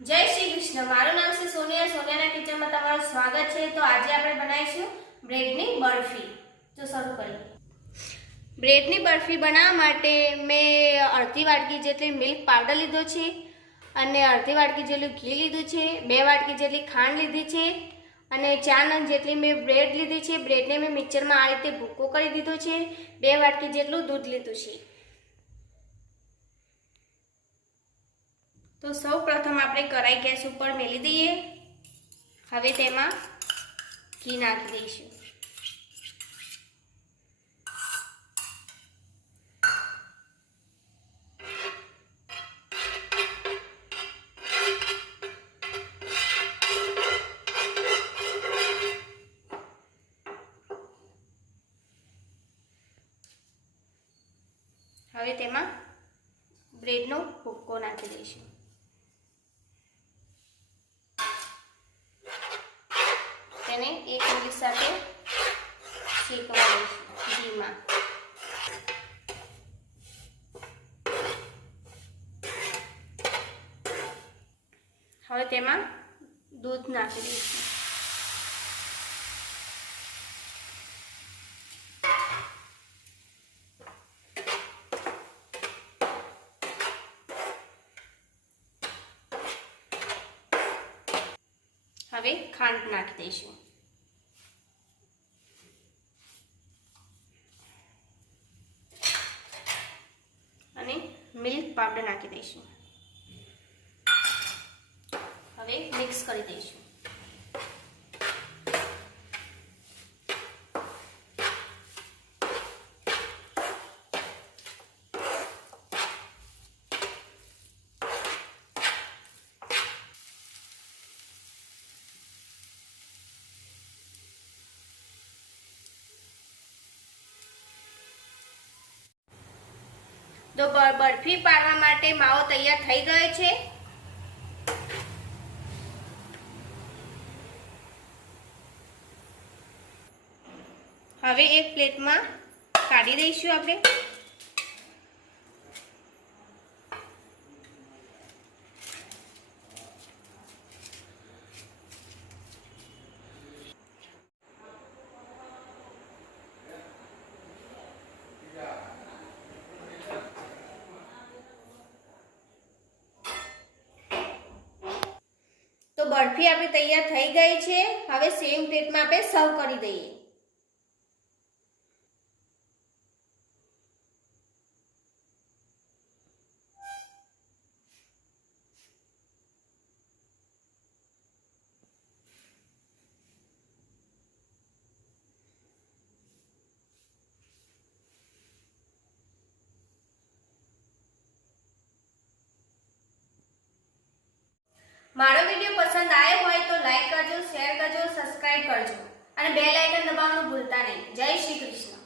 जय श्री कृष्ण। मारू नाम से सोनिया। सोनिया किचन में तमाરું स्वागत है। तो आज આપણે બનાવીશું બ્રેડની બરફી। તો શરૂ કરીએ। બ્રેડની બરફી બનાવવા માટે મેં અડધી વાટકી જેટલી મિલ્ક પાવડર લીધો છે અને અડધી વાટકી જેટલું ઘી લીધું છે, 2 વાટકી જેટલી ખાંડ લીધી છે અને 4 નંગ જેટલી મેં બ્રેડ લીધી છે। બ્રેડને મેં મિક્સરમાં આ રીતે ભૂકો કરી દીધો છે। 2 વાટકી જેટલું દૂધ લીધું છે। तो सौ प्रथम આપણે કઢાઈ ગેસ ઉપર મેલી દઈએ। હવે તેમાં ઘી નાખી દઈશું। હવે તેમાં બ્રેડનો ભૂકો નાખી દઈશું। તેને 1 મિનિટ સાથે શેકવા દઈશું ઘીમાં। હવે તેમાં દૂધ નાખી દઈશું। હવે ખાંડ નાખી દઈશું અને મિલ્ક પાવડર નાખી દઈશું। હવે મિક્સ કરી દઈશું। तो बर्फी पाड़वा माटे माવો तैयार થઈ ગયો છે। હવે એક પ્લેટમાં કાઢી દઈશું આપણે। तो बर्फी आपणी तैयार થઈ ગઈ છે। હવે સેમ પ્લેટમાં આપણે સર્વ કરી દઈએ। मारो वीडियो पसंद आयो होय तो लाइक करजो, शेयर करजो, सब्सक्राइब करजो और बेल आइकन दबावવાનું ભૂલતા નહીં। जय श्री कृष्ण।